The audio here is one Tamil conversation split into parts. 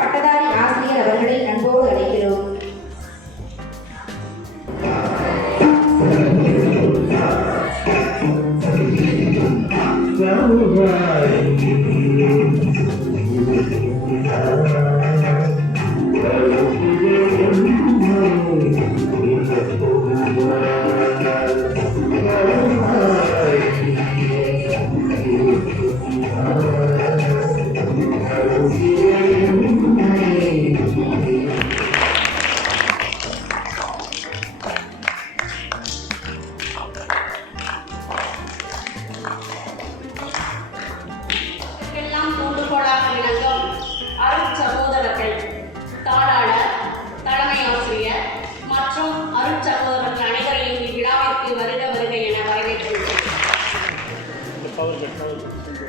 பட்டதாரி ஆசிரியர் அவர்களை அன்போடு அழைக்கிறோம். Kalacak, kalacak.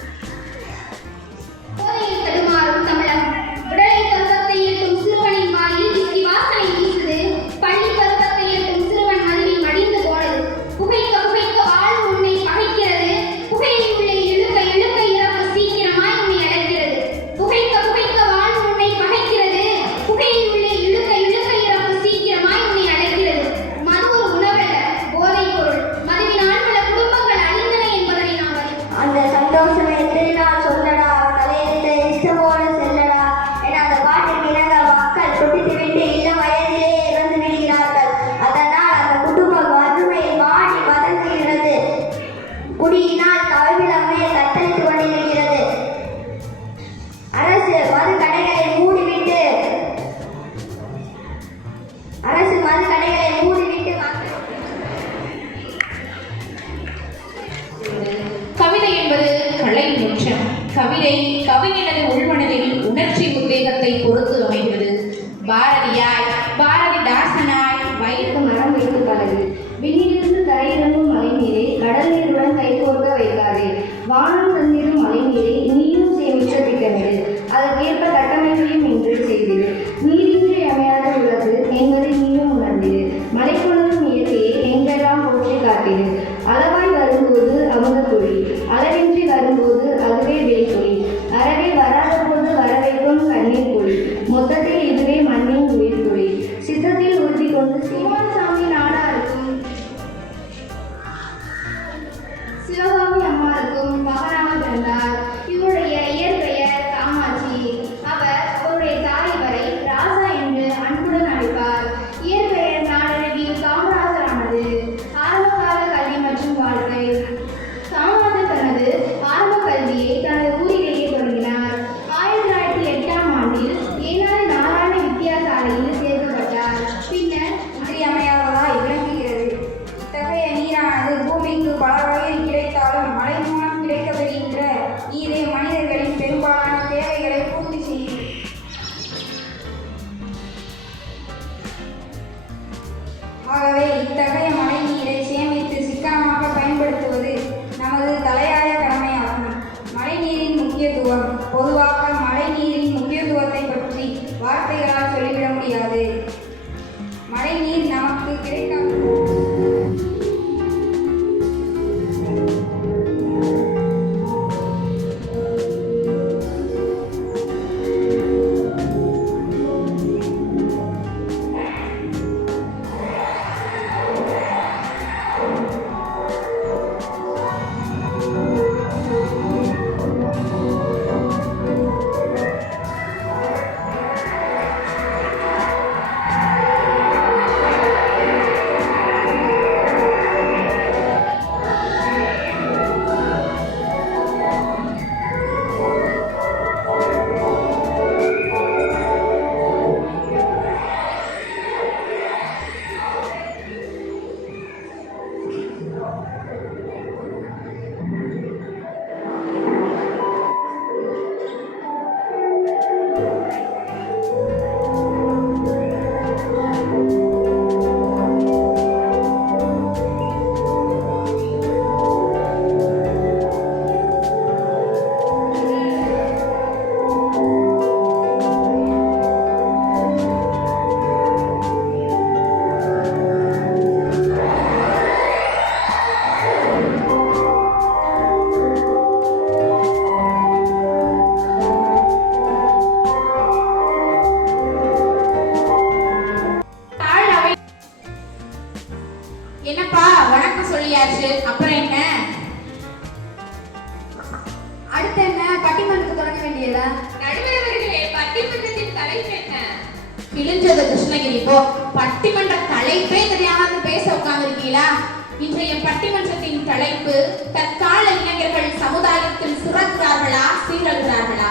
இன்றைய பட்டிமன்றத்தின் தலைப்பு தற்கால இளைஞர்கள் சமுதாயத்தில் சுரக்கிறார்களா சீரழுகிறார்களா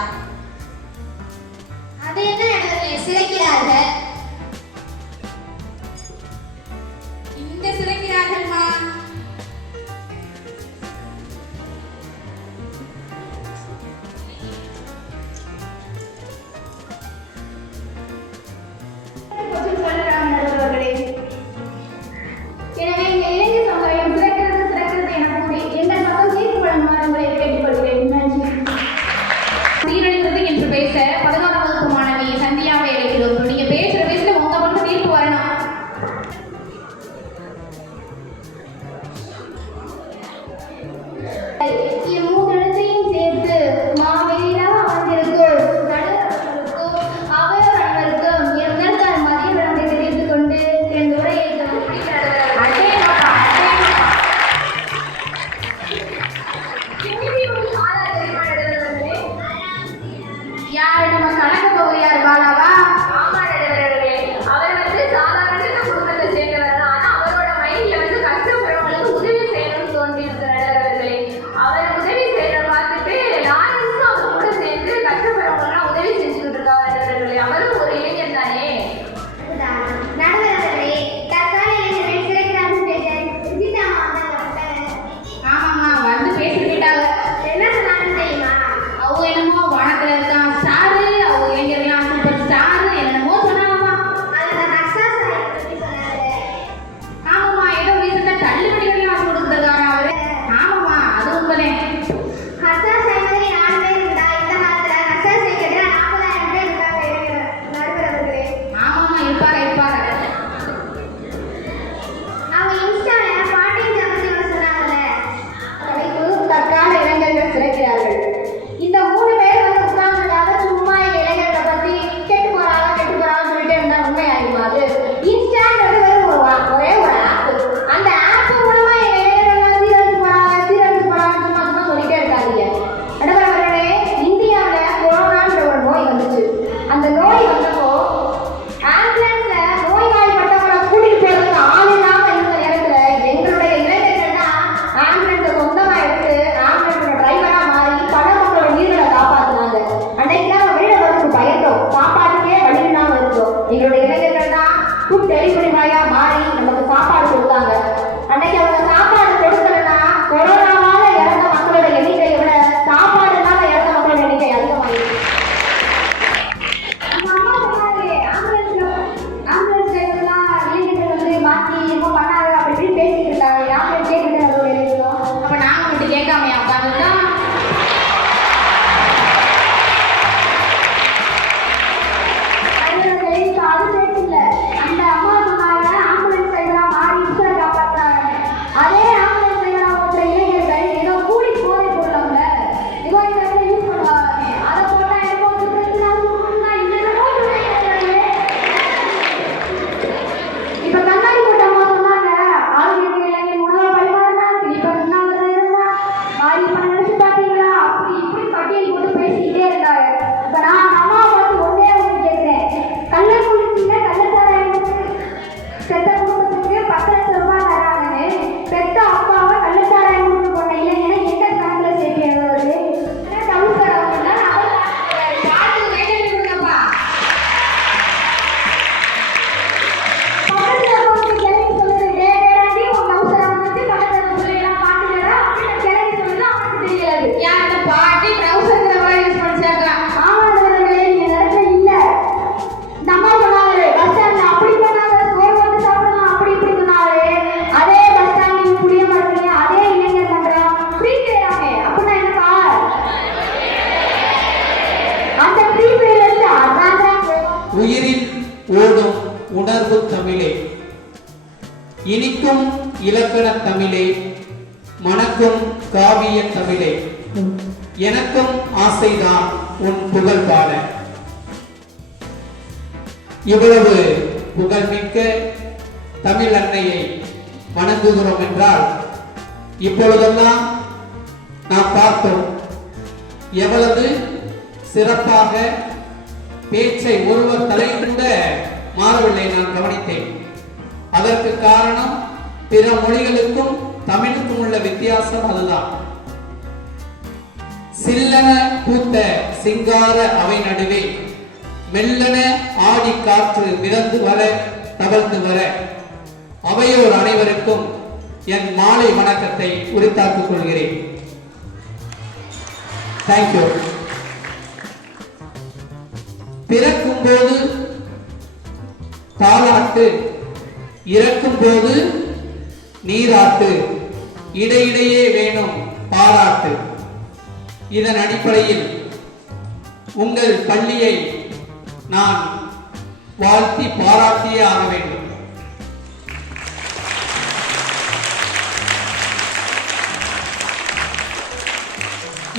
அது என்ன நடவடிக்கை சிறைக்கிறார்கள். இங்க aku dari perihaya உணர்வு தமிழே. இனிக்கும் இலக்கண தமிழே. மணக்கும் காவிய தமிழே. எனக்கும் ஆசைதான் உன் புகழ் பாட. இவ்வளவு புகழ்மிக்க தமிழ் அன்னையை வணங்குகிறோம் என்றால் இப்பொழுதெல்லாம் நாம் பார்த்தோம் எவ்வளவு சிறப்பாக பேச்சை ஒருவர் தலை மாறவில்லை நான் கவனித்தேன். அதற்கு காரணம் பிற மொழிகளுக்கும் தமிழுக்கும் உள்ள வித்தியாசம் அதுதான். சில்லன பூத்த சிங்கார அவை நடுவே மெல்லன ஆடி காற்று மிதந்து வர தவழ்ந்து வர. அவையோர் அனைவருக்கும் என் மாலை வணக்கத்தை உரித்தாக்கிக் கொள்கிறேன். தேங்க்யூ பிறக்கும் போது தாலாட்டு இறக்கும் போது நீராட்டு. இடையிடையே வேணும் பாராட்டு. இதன் அடிப்படையில் உங்கள் பள்ளியை நான் வாழ்த்தி பாராட்டியே ஆக வேண்டும்.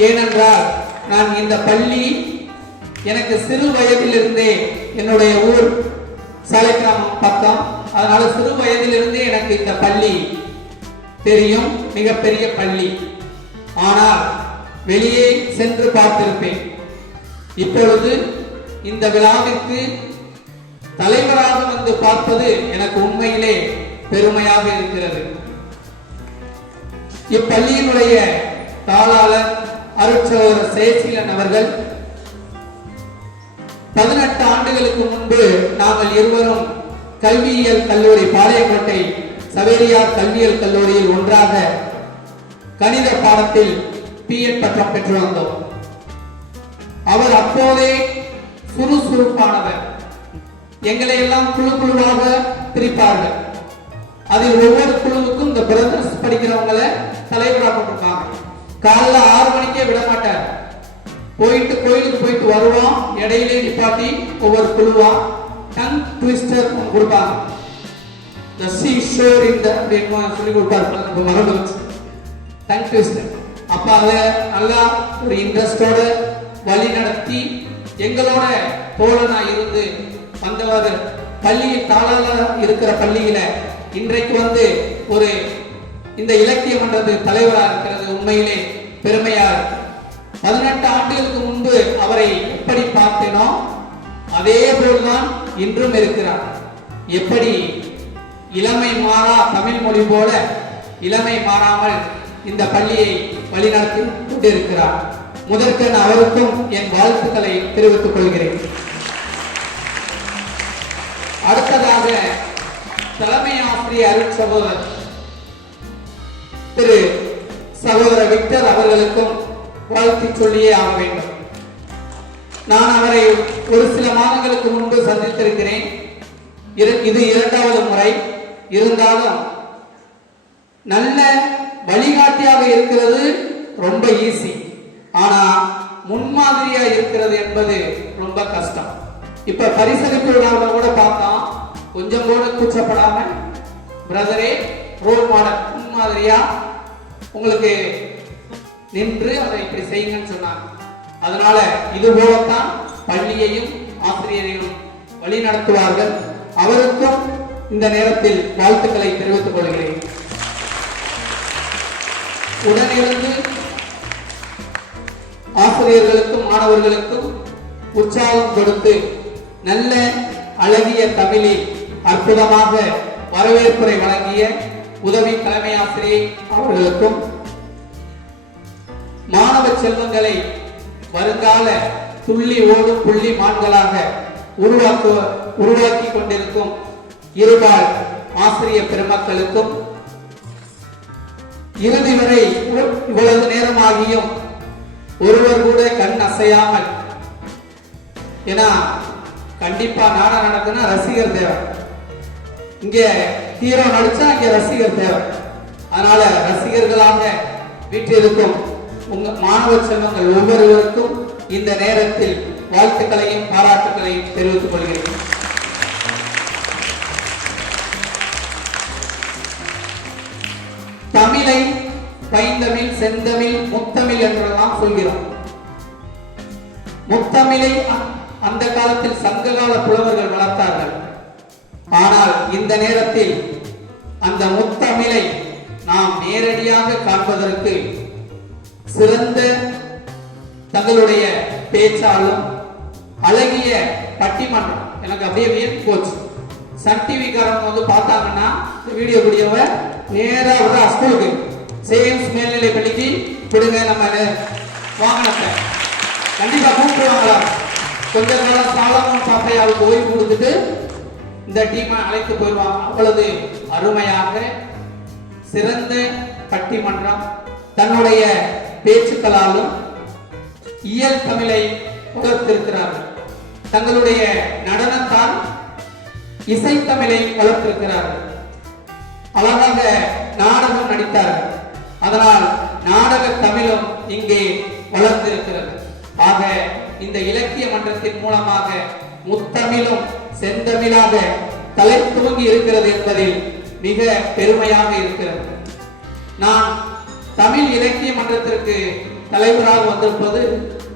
ஏனென்றால் நான் இந்த பள்ளி எனக்கு சிறு வயதிலிருந்தே என்னுடைய ஊர் சாலைக்கிராமம் பக்கம். அதனால சிறு வயதிலிருந்து எனக்கு இந்த பள்ளி தெரியும் மிகப்பெரிய பள்ளி. ஆனால் வெளியே சென்று பார்த்திருப்பேன். இப்பொழுது இந்த விழாவிற்கு தலைவராக வந்து பார்ப்பது எனக்கு உண்மையிலே பெருமையாக இருக்கிறது. இப்பள்ளியினுடைய தாளாளர் அருட்சகோதர சேசீலன் அவர்கள் பதினெட்டு ஆண்டுகளுக்கு முன்பு நாங்கள் இருவரும் கல்வியியல் கல்லூரி பாளையக்கோட்டை சவேரியார் கல்வியியல் கல்லூரியில் ஒன்றாக கணித பாடத்தில் பிஎட் பட்டம் பெற்று வந்தோம் அவர் அப்போதே சுறுசுறுப்பானவர். எங்களை எல்லாம் குழு குழுவாக பிரிப்பார்கள். அதில் ஒவ்வொரு குழுவுக்கும் இந்த பிரதர்ஸ் படிக்கிறவங்களை தலைவராக போட்டிருக்காங்க காலைல ஆறு மணிக்கே விட மாட்டார் போயிட்டு கோயிலுக்கு போயிட்டு வருவோம். இடையிலே நிப்பாட்டி ஒவ்வொரு குழுவா டங் ட்விஸ்டர் கொடுப்பாங்க. இந்த சி ஷோர் இந்த அப்படின்னு சொல்லி கொடுப்பாரு. மரபு டங் ட்விஸ்டர் அப்போ அதை நல்லா ஒரு இன்ட்ரெஸ்டோட வழி நடத்தி எங்களோட தோழனா இருந்து வந்தவர் பள்ளியில் தாளாளர் இருக்கிற பள்ளியில இன்றைக்கு வந்து ஒரு இந்த இலக்கிய என்றது தலைவராக இருக்கிறது. உண்மையிலே பெருமையாக இருக்கு. பதினெட்டு ஆண்டுகளுக்கு முன்பு அவரை எப்படி பார்த்தேனோ அதே போல்தான் இன்றும் இருக்கிறார். எப்படி? இளமை மாறா தமிழ் மொழி போல இளமை மாறாமல் இந்த பள்ளியை வழிநடத்தி கொண்டிருக்கிறார் முதற்கண் அவருக்கும் என் வாழ்த்துக்களை தெரிவித்துக் கொள்கிறேன். அடுத்ததாக தலைமை ஆசிரியர் அருட் சகோதரர் திரு சகோதரர் விக்டர் அவர்களுக்கும் வாழ்த்திக் சொல்லியே ஆக வேண்டும். நான் அவரை ஒரு சில மாதங்களுக்கு முன்பு சந்தித்திருக்கிறேன். இரு- இது இரண்டாவது முறை. இருந்தாலும் நல்ல வழிகாட்டியாக இருக்கிறது ரொம்ப ஈஸி ஆனா முன்மாதிரியா இருக்கிறது என்பது ரொம்ப கஷ்டம். இப்ப பரிசளிப்பு விழாவுல கூட பார்த்தோம் கொஞ்சம் கூட கூச்சப்படாம பிரதரே ரோல் மாடல் முன்மாதிரியா. உங்களுக்கு நின்று அதை இப்படி செய்யுங்கன்னு சொன்னாங்க அதனால இது போலத்தான் பள்ளியையும் ஆசிரியரையும் வழி நடத்துவார்கள். அவருக்கும் இந்த நேரத்தில் வாழ்த்துக்களை தெரிவித்துக் கொள்கிறேன். உடனிருந்து ஆசிரியர்களுக்கும் மாணவர்களுக்கும் உற்சாகம் கொடுத்து நல்ல அழகிய தமிழில் அற்புதமாக வரவேற்புரை வழங்கிய உதவி தலைமை ஆசிரியை அவர்களுக்கும் மாணவ செல்வங்களை வருங்கால துள்ளி ஓடும் புள்ளி மான்களாக உருவாக்கு உருவாக்கி கொண்டிருக்கும் இருபால் ஆசிரிய பெருமக்களுக்கும் இறுதி வரை இவ்வளவு நேரமாகியும் ஒருவர் கூட கண் அசையாமல் ஏன்னா கண்டிப்பா நாடகம் நடக்குன்னா ரசிகர் தேவை. இங்க ஹீரோ நடிச்சா இங்க ரசிகர் தேவை. அதனால ரசிகர்களாக வீட்டிற்கும் உங்க மாணவ செல்வங்கள் ஒவ்வொருவருக்கும் இந்த நேரத்தில் வாழ்த்துக்களையும் பாராட்டுகளையும் தெரிவித்துக் கொள்கிறேன். தமிழை பைந்தமிழ் செந்தமிழ் முத்தமிழ் என்றெல்லாம் சொல்கிறோம். முத்தமிழை அ- அந்த காலத்தில் சங்ககால புலவர்கள் வளர்த்தார்கள். ஆனால் இந்த நேரத்தில் அந்த முத்தமிழை நாம் நேரடியாக காண்பதற்கு சிறந்த தங்களுடைய பேச்சாலும் அழகிய பட்டிமன்றம். எனக்கு அப்படியே வியந்து போச்சு. சன் டிவிக்காரங்க வந்து பார்த்தாங்கன்னா வீடியோ வீடியோவை நேராக விடுறா ஸ்கூலுக்கு. சேம்ஸ் மேல்நிலை பள்ளிக்கு விடுங்க நம்ம நே- வாகனத்தை கண்டிப்பா கூப்பிடுவாங்களா? கொஞ்ச காலம் சாலமும் பாப்பையாவுக்கு ஓய்வு கொடுத்துட்டு இந்த டீமை அழைத்து போயிடுவாங்க. அவ்வளவு அருமையாக சிறந்த பட்டிமன்றம் தன்னுடைய பேச்சுக்களாலும் இயல் தமிழை வளர்த்திருக்கிறார்கள் தங்களுடைய நடனத்தால் இசைத்தமிழை வளர்த்திருக்கிறார்கள். அழகாக நாடகம் நடித்தார்கள். அதனால் நாடக தமிழும் இங்கே வளர்ந்திருக்கிறது. ஆக இந்த இலக்கிய மன்றத்தின் மூலமாக முத்தமிழும் செந்தமிழாக தலை துவங்கி இருக்கிறது என்பதில் மிக பெருமையாக இருக்கிறது. நான் தமிழ் இலக்கிய மன்றத்திற்கு தலைவராக வந்திருப்பது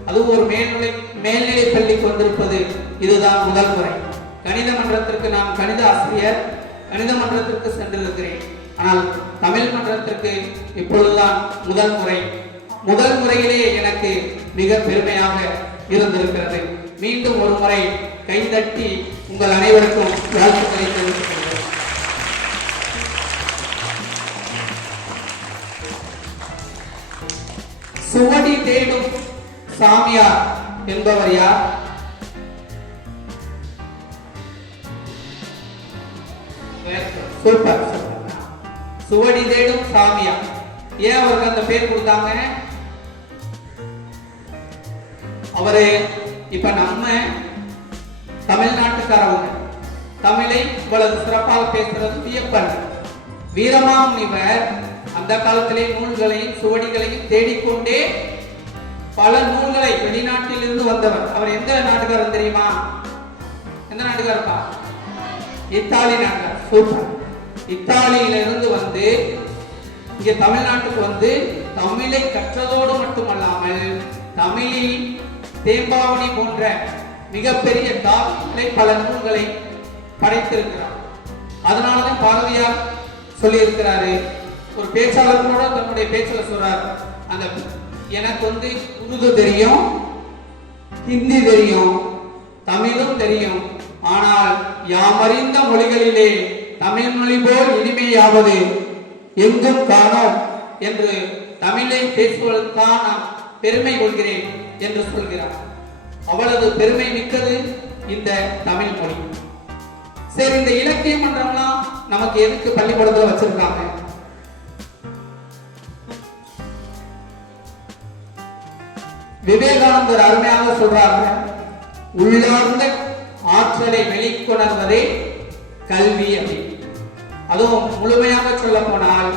அதுவும் ஒரு மேல்நிலை மேல்நிலை பள்ளிக்கு வந்திருப்பது இதுதான் முதல் முறை. கணித மன்றத்திற்கு நான் கணித ஆசிரியர் கணித மன்றத்திற்கு சென்றிருக்கிறேன். ஆனால் தமிழ் மன்றத்திற்கு இப்பொழுதுதான் முதல் முறை. முதல் முறையிலே எனக்கு மிக பெருமையாக இருந்திருக்கிறது. மீண்டும் ஒரு முறை கைதட்டி உங்கள் அனைவருக்கும் வாழ்த்து தெரிவித்திருக்கிறேன் சுவடி தேடும் சாமியார் என்பவர் யார்? சூப்பர் சுவடி தேடும் சாமியார். ஏன் அவருக்கு அந்த பேர் கொடுத்தாங்க? அவரு இப்ப நம்ம தமிழ்நாட்டுக்காரவங்க. தமிழை இவ்வளவு சிறப்பாக பேசுறது வியப்பன் வீரமாமுனிவர் அந்த காலத்திலே நூல்களையும் சுவடிகளையும் தேடிக்கொண்டே பல நூல்களை வெளிநாட்டிலிருந்து வந்தவர். அவர் எந்த நாட்டுக்காரன் தெரியுமா? எந்த நாட்டுக்காரப்பா இத்தாலி நாட்டுக்கார் சூப்பர் இத்தாலியிலிருந்து வந்து இங்க தமிழ்நாட்டுக்கு வந்து தமிழை கற்றதோடு மட்டுமல்லாமல் தமிழில் தேம்பாவணி போன்ற மிகப்பெரிய டாக்களை பல நூல்களை படைத்திருக்கிறார். அதனாலதான் பாரதியார் சொல்லியிருக்கிறாரு ஒரு பேச்சாளர் கூட தன்னுடைய பேச்சில் சொல்றார். அந்த எனக்கு வந்து உருது தெரியும் ஹிந்தி தெரியும் தமிழும் தெரியும். ஆனால் யாமறிந்த மொழிகளிலே தமிழ் மொழி போல் இனிமையாவது எங்கும் காணோம் என்று தமிழை பேசுவதற்கான பெருமை கொள்கிறேன் என்று சொல்கிறார். அவ்வளவு பெருமை மிக்கது இந்த தமிழ் மொழி. சரி இந்த இலக்கிய மன்றம்லாம் நமக்கு எதுக்கு பள்ளிக்கூடத்தில் வச்சிருக்காங்க? விவேகானந்தர் அருமையாக சொல்றாங்க உள்ளார்ந்த ஆற்றலை வெளிக்கொணர்வதே கல்வி அப்படி. அதுவும் முழுமையாக சொல்ல போனால்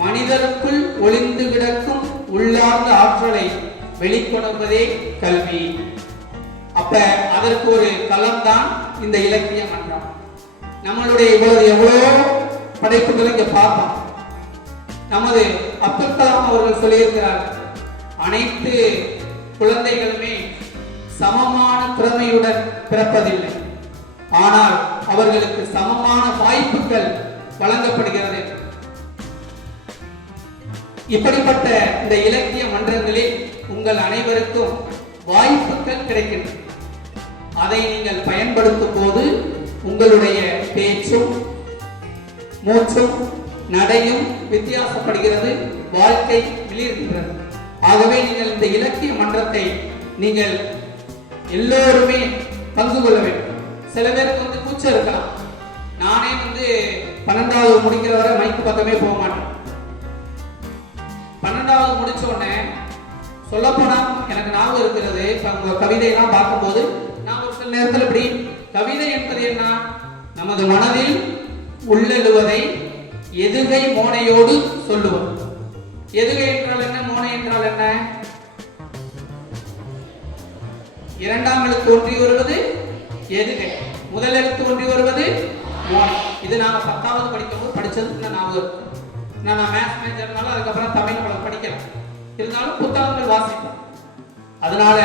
மனிதருக்குள் ஒளிந்து கிடக்கும் உள்ளார்ந்த ஆற்றலை வெளிக்கொணர்வதே கல்வி. அப்ப அதற்கு ஒரு களம் தான் இந்த இலக்கிய மன்றம். நம்மளுடைய இவ்வளவு எவ்வளோ படைப்புகளை இங்க பார்ப்போம். நமது அப்துல் கலாம் அவர்கள் சொல்லியிருக்கிறார் அனைத்து குழந்தைகளுமே சமமான திறமையுடன் பிறப்பதில்லை. ஆனால் அவர்களுக்கு சமமான வாய்ப்புகள் வழங்கப்படுகிறது. இப்படிப்பட்ட இந்த இலக்கிய மன்றங்களில் உங்கள் அனைவருக்கும் வாய்ப்புகள் கிடைக்கின்றன. அதை நீங்கள் பயன்படுத்தும் போது உங்களுடைய பேச்சும் மூச்சும் நடையும் வித்தியாசப்படுகிறது வாழ்க்கை வெளியிருக்கின்றது ஆகவே நீங்கள் இந்த இலக்கிய மன்றத்தை நீங்கள் எல்லோருமே பங்கு கொள்ள வேண்டும். சில பேருக்கு வந்து கூச்சம் இருக்கலாம். நானே வந்து பன்னெண்டாவது முடிக்கிற வரை மைக்கு பக்கமே போக மாட்டேன். பன்னெண்டாவது முடிச்ச உடனே சொல்லப்போனா எனக்கு ஞாபகம் இருக்கிறது. இப்ப உங்க கவிதையெல்லாம் பார்க்கும்போது நான் ஒரு சில நேரத்தில் இப்படி கவிதை என்பது என்ன? நமது மனதில் உள்ளெழுவதை எதுகை மோனையோடு சொல்லுவோம். எதுகை என்றால் என்ன என்றால் என்ன? இரண்டாம் எழுத்து ஒன்றி வருவது எதுகை முதல் எழுத்து ஒன்றி வருவது மோனை இது நாம பத்தாவது படிக்கும்போது படிச்சது ஞாபகம் இருக்கு. நான் நான் மேத்ஸ் மேஜர்னால அதுக்கப்புறம் தமிழ் படம் படிக்கிறேன் இருந்தாலும் புத்தகங்கள் வாசிப்போம். அதனால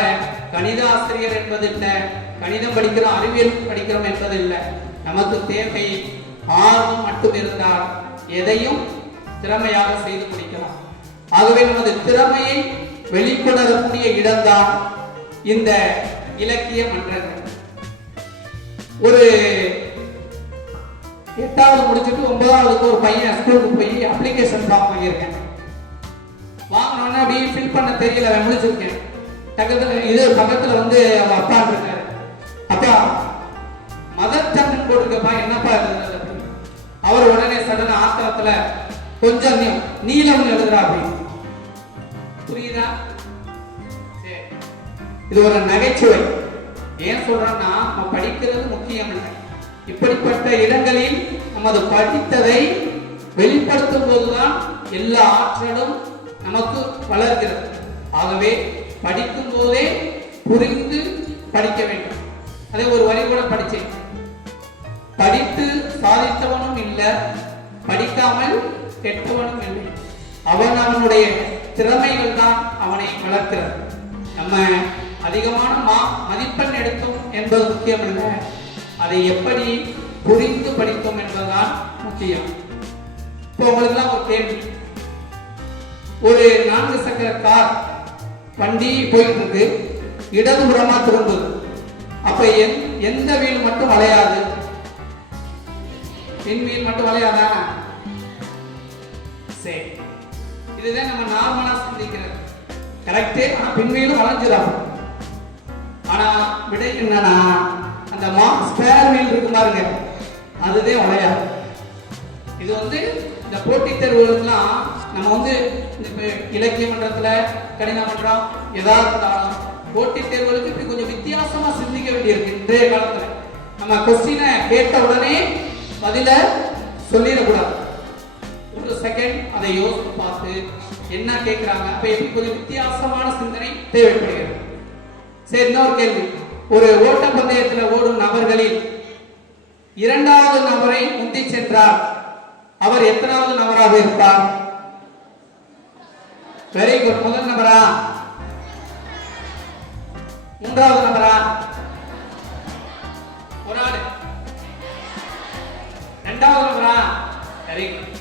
கணித ஆசிரியர் என்பது இல்லை கணிதம் படிக்கிறோம் அறிவியல் படிக்கிறோம் என்பது இல்லை நமக்கு தேவை ஆர்வம் மட்டும் இருந்தால் எதையும் திறமையாக செய்து முடிக்கலாம். ஆகவே நமது திறமையை வெளிக்கொணரக்கூடிய இடம்தான் இந்த இலக்கிய மன்றங்கள். ஒரு எட்டாவது முடிச்சுட்டு ஒன்பதாவதுக்கு ஒரு பையன் ஸ்கூலுக்கு போய் அப்ளிகேஷன் ஃபார்ம் வாங்கியிருக்கேன் வாங்கினோன்னே அப்படியே ஃபில் பண்ண தெரியல அவன் முடிச்சிருக்கேன். பக்கத்தில் இது பக்கத்துல வந்து அவங்க அப்பா இருக்காரு. அப்பா மதர் டங்கு போட்டுருக்கப்பா என்னப்பா இருந்தது அவர் உடனே சடன ஆத்திரத்தில் கொஞ்சம் நீ- நீளம் எழுதுறா அப்படின்னு. புரியுதா? சரி. இது ஒரு நகைச்சுவை. ஏன் சொல்றேன்னா நம்ம படிக்கிறது முக்கியம் இல்லை இப்படிப்பட்ட இடங்களில் நமது படித்ததை வெளிப்படுத்தும் போதுதான் எல்லா ஆற்றலும் நமக்கு வளர்கிறது. ஆகவே படிக்கும் போதே புரிந்து படிக்க வேண்டும். அதே ஒரு வரி கூட படித்தேன். படித்து சாதித்தவனும் இல்லை படிக்காமல் கெட்டவனும் இல்லை. அவன் அவனுடைய திறமைகள் தான் அவனை வளர்க்கிறது. நம்ம அதிகமான மா மதிப்பெண் எடுத்தோம் என்பது முக்கியம் அல்ல. அதை எப்படி புரிந்து படித்தோம் என்பதுதான் முக்கியம். இப்போ உங்களுக்குலாம் ஒரு கேள்வி. ஒரு நான்கு சக்கர கார் வண்டி போயிட்டு இருக்கு இடதுபுறமா திரும்புது. அப்ப எந்த வீல் மட்டும் வளையாது பின் வீல் மட்டும் வளையாதா சரி. இதுதான் நம்ம நார்மலா சிந்திக்கிறது. கரெக்டே ஆனா பின்மையிலும் வளைஞ்சிடும் ஆனா விடை என்னன்னா அந்த மா ஸ்பேர் வீல் இருக்கு பாருங்க. அதுவே வளையாது இது வந்து இந்த போட்டித் தேர்வுகளுக்கெல்லாம் நம்ம வந்து இந்த இலக்கிய மன்றத்தில் கணித மன்றம் எதா இருந்தாலும் போட்டித் தேர்வுகளுக்கு இப்படி கொஞ்சம் வித்தியாசமாக சிந்திக்க வேண்டியிருக்கு இன்றைய காலத்தில். நம்ம கொஸ்டினை கேட்ட உடனே பதில சொல்லிடக்கூடாது. ஒரு செகண்ட் அதை யோசித்து பார்த்து என்ன கேட்குறாங்க? அப்ப எப்படி கொஞ்சம் வித்தியாசமான சிந்தனை தேவைப்படுகிறது. சரி இன்னொரு கேள்வி. ஒரு ஓட்டப்பந்தயத்துல ஓடும் நபர்களில் இரண்டாவது நபரை முந்தி சென்றார். அவர் எத்தனாவது நபராக இருப்பார்? வெரி குட் முதல் நபரா? மூன்றாவது நபரா? ஒரு ஆளு. ரெண்டாவது நபரா? வெரி குட்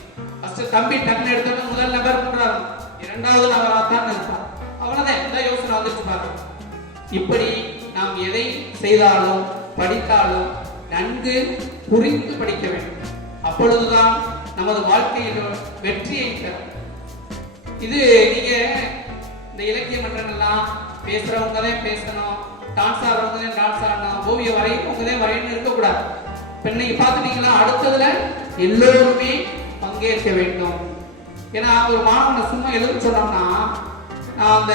ஃபர்ஸ்ட் தம்பி டக்குன்னு எடுத்தோன்னு முதல் நபர் பண்றாரு இரண்டாவது நபரா தான் இருப்பார் அவ்வளவுதான். எந்த யோசனை வந்துச்சு பாருங்க. இப்படி நாம் எதை செய்தாலும் படித்தாலும் நன்கு புரிந்து படிக்க வேண்டும். அப்பொழுதுதான் நமது வாழ்க்கையில் வெற்றியை தரும் இது நீங்க இந்த இலக்கிய மன்றங்கள்லாம் பேசுறவங்க தான் பேசணும் டான்ஸ் ஆடுறவங்க தான் டான்ஸ் ஆடணும் ஓவியம் உங்க தான் வரையணும் இருக்கக்கூடாது. இப்ப இன்னைக்கு பார்த்துட்டீங்களா அடுத்ததுல எல்லோருமே பங்கேற்க வேண்டும். ஏன்னா ஒரு மாணவனை சும்மா எழுத சொன்னோம்னா நான் அந்த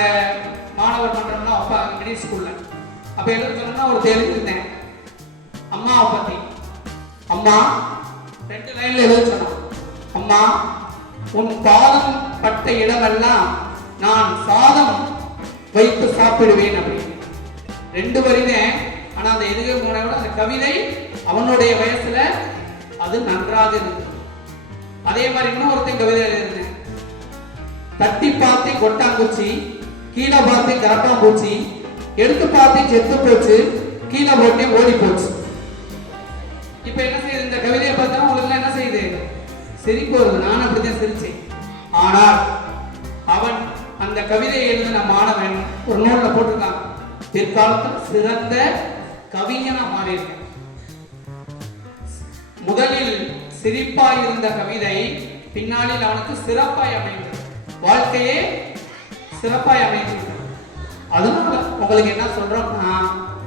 மாணவர் மன்றம்னா அப்பா மிடில் ஸ்கூல்ல அப்ப எழுத சொன்னோம்னா ஒரு எழுதியிருந்தேன். அம்மாவை பத்தி அம்மா ரெண்டு லைன்ல எழுத சொன்னான். அம்மா உன் பாதம் பட்ட இடமெல்லாம் நான் சாதம் வைத்து சாப்பிடுவேன் அப்படின்னு. ரெண்டு வரிதான் ஆனா அந்த எதுகை மூணை விட அந்த கவிதை அவனுடைய வயசுல அது நன்றாக இருந்தது. அதே மாதிரி இன்னொருத்தன் கவிதை எழுதியிருந்தேன் தட்டி பார்த்து கொட்டாங்குச்சி கீழே பார்த்து கரப்பாம்பூச்சி எடுத்து பார்த்து செத்து போச்சு கீழே போட்டேன் ஓடி போச்சு. இப்ப என்ன செய்யுது? இந்த கவிதையை பார்த்தா உங்களுக்கு என்ன செய்யுது? சிரிப்பு வருது. நான் அப்படிதான் சிரிச்சேன். ஆனால் அவன் அந்த கவிதையை எழுதின மாணவன் ஒரு நூல்ல போட்டிருக்கான். பிற்காலத்தில் சிறந்த கவிஞனா மாறியிருக்கேன். முதலில் சிரிப்பாய் இருந்த கவிதை பின்னாளில் அவனுக்கு சிறப்பாய் அமைந்தது. வாழ்க்கையே சிறப்பாய் அமைந்தது. அதனால உங்களுக்கு என்ன சொல்றோம்னா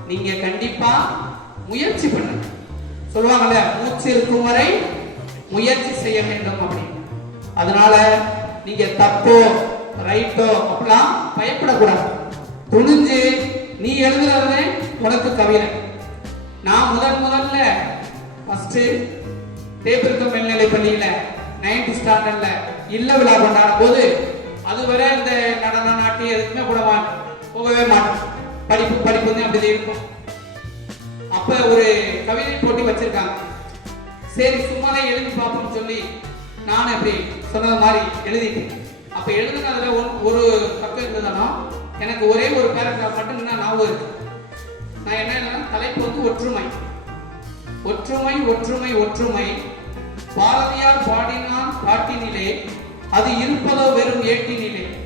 நீங்க கண்டிப்பா முயற்சி பண்ணுங்க. சொல்லுவாங்கல்ல மூச்சு இருக்கும் வரை முயற்சி செய்ய வேண்டும் அப்படின்னு. அதனால நீங்க தப்போ ரைட்டோ அப்படிலாம் பயப்படக்கூடாது. துணிஞ்சு நீ எழுதுறது உனக்கு கவிதை. நான் முதன் முதல்ல ஃபஸ்ட்டு தேப்பிருக்கும் மேல்நிலை பள்ளியில நைன்த் ஸ்டாண்டர்ட்ல இல்ல விழா கொண்டாடும் போது அதுவரை இந்த நடன நாட்டி எதுக்குமே கூட போகவே மாட்டான் படிப்பு படிப்பு வந்து அப்படி இருக்கும். அப்ப ஒரு கவிதை போட்டி வச்சிருக்காங்க. சரி சும்மாவே எழுதி பார்ப்போம்னு சொல்லி நான் எப்படி சொன்னது மாதிரி எழுதிட்டேன் அப்ப எழுதுனதுல ஒன்- ஒரு பக்கம் இருந்ததுன்னா எனக்கு ஒரே ஒரு பேராகிராஃப் மட்டும் இன்னும் ஞாபகம் இருக்கு. நான் என்ன எழுதுனேன்னா, தலைப்பு வந்து ஒற்றுமை. ஒற்றுமை ஒற்றுமை ஒற்றுமை. பாரதியார் பாடினான் பாட்டினிலே அது இருப்பதோ வெறும் ஏட்டினிலே.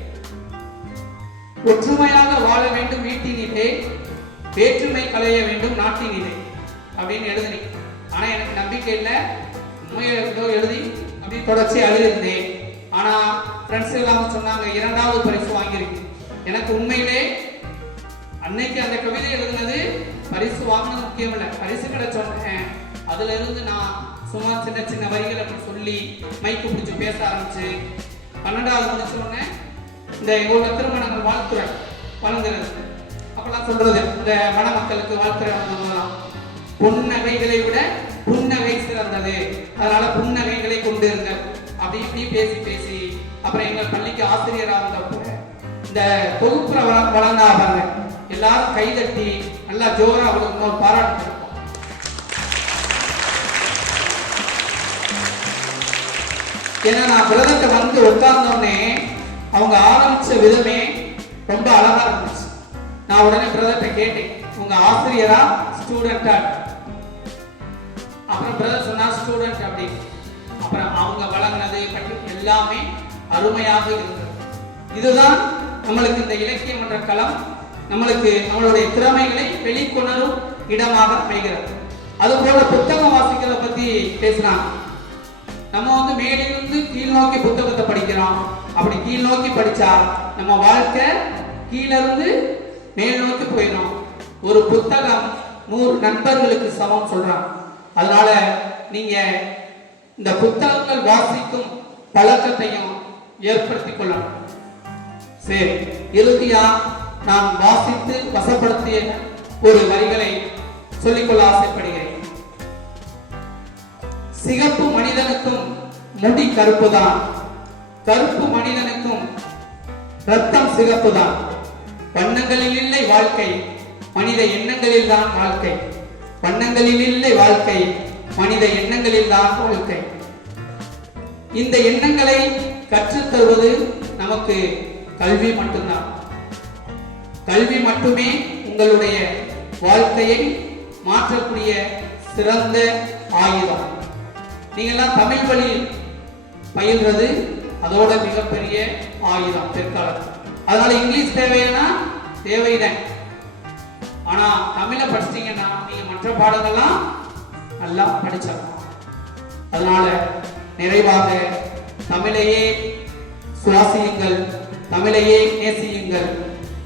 ஒற்றுமையாக வாழ வேண்டும் வீட்டினிலே வேற்றுமை களைய வேண்டும் நாட்டினிலே. அப்படின்னு எழுதினேன் ஆனா எனக்கு நம்பிக்கை இல்லை. உண்மையை எழுதி அப்படி தொடர்ச்சி அழுதிருந்தேன். ஆனா ஃப்ரெண்ட்ஸ் எல்லாம் சொன்னாங்க இரண்டாவது பரிசு வாங்கியிருக்கு. எனக்கு உண்மையிலே அன்னைக்கு அந்த கவிதை எழுதுனது பரிசு வாங்கினது முக்கியம் இல்லை பரிசு சொன்னேன் அதுல இருந்து நான் சும்மா சின்ன சின்ன வரிகள் அப்படி சொல்லி மைக்கு பிடிச்சி பேச ஆரம்பிச்சு பன்னெண்டாவது முடிச்ச உடனே இந்த எங்களோட திருமணங்கள் வாழ்த்துறை வழங்குறது. அப்பெல்லாம் சொல்றது இந்த மணமக்களுக்கு வாழ்த்துறை வழங்கும்போதெல்லாம் புன்னகைகளை விட புன்னகை சிறந்தது. அதனால புன்னகைகளை கொண்டு இருங்கள். அப்படி இப்படி பேசி பேசி அப்புறம் எங்கள் பள்ளிக்கு ஆசிரியராக வந்தப்போ இந்த தொகுப்புற வள- பாருங்க. எல்லாரும் கைதட்டி நல்லா ஜோரா அவளுக்கு ஒரு பாராட்டு. ஏன்னா நான் பிரதர்கிட்ட வந்து உட்கார்ந்தோடனே அவங்க ஆரம்பிச்ச விதமே ரொம்ப அழகா இருந்துச்சு. நான் உடனே பிரதர்கிட்ட கேட்டேன் உங்க ஆசிரியரா ஸ்டூடெண்டா அப்புறம் பிரதர் சொன்னா ஸ்டூடெண்ட் அப்படி அப்புறம் அவங்க வழங்கினது பற்றி எல்லாமே அருமையாக இருந்தது. இதுதான் நம்மளுக்கு இந்த இலக்கியம் என்ற களம் நம்மளுக்கு நம்மளுடைய திறமைகளை வெளிக்கொணரும் இடமாக அமைகிறது. அதுபோல புத்தகம் வாசிக்கிறத பத்தி பேசினாங்க நம்ம வந்து மேலிருந்து கீழ் நோக்கி புத்தகத்தை படிக்கிறோம். அப்படி கீழ் நோக்கி படிச்சா நம்ம வாழ்க்கை கீழிருந்து மேல் நோக்கி போயிடும். ஒரு புத்தகம் நூறு நண்பர்களுக்கு சமம் சொல்றான். அதனால நீங்க இந்த புத்தகங்கள் வாசிக்கும் பழக்கத்தையும் ஏற்படுத்தி கொள்ளணும். சரி இறுதியா நான் வாசித்து வசப்படுத்திய ஒரு வரிகளை சொல்லிக்கொள்ள ஆசைப்படுகிறேன். சிகப்பு மனிதனுக்கும் முடி கருப்புதான். கருப்பு மனிதனுக்கும் ரத்தம் சிகப்புதான். வண்ணங்களில் இல்லை வாழ்க்கை மனித எண்ணங்களில் தான் வாழ்க்கை. வண்ணங்களில் இல்லை வாழ்க்கை மனித எண்ணங்களில் தான் வாழ்க்கை. இந்த எண்ணங்களை கற்றுத் தருவது நமக்கு கல்வி மட்டும்தான். கல்வி மட்டுமே உங்களுடைய வாழ்க்கையை மாற்றக்கூடிய சிறந்த ஆயுதம். நீங்கள்லாம் தமிழ் வழி பயில்வது அதோட மிகப்பெரிய ஆயுதம் பிற்காலத்தில் அதனால இங்கிலீஷ் தேவைன்னா தேவைதான் ஆனா தமிழை படிச்சிட்டீங்கன்னா நீங்க மற்ற பாடங்கள்லாம் நல்லா படிச்சிடலாம். அதனால நிறைவாக தமிழையே சுவாசியுங்கள் தமிழையே நேசியுங்கள்.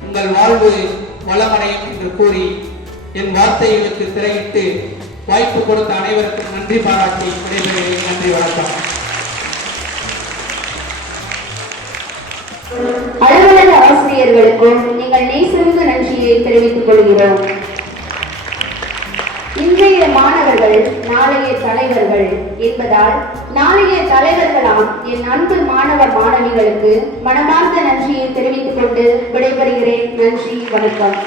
உங்கள் வாழ்வு வளமடையும் என்று கூறி என் வார்த்தைகளுக்கு திரையிட்டு வாய்ப்பு கொடுத்த அனைவருக்கும் நன்றி பாராட்டி விடைபெறுகிறேன். நன்றி வணக்கம். அலுவலக ஆசிரியர்களுக்கும் நீங்கள் நேசமிகு நன்றியை தெரிவித்துக் கொள்கிறோம். இன்றைய மாணவர்கள் நாளைய தலைவர்கள் என்பதால் நாளைய தலைவர்களாம் என் அன்பு மாணவ மாணவிகளுக்கு மனமார்ந்த நன்றியை தெரிவித்துக் கொண்டு விடைபெறுகிறேன். நன்றி வணக்கம்.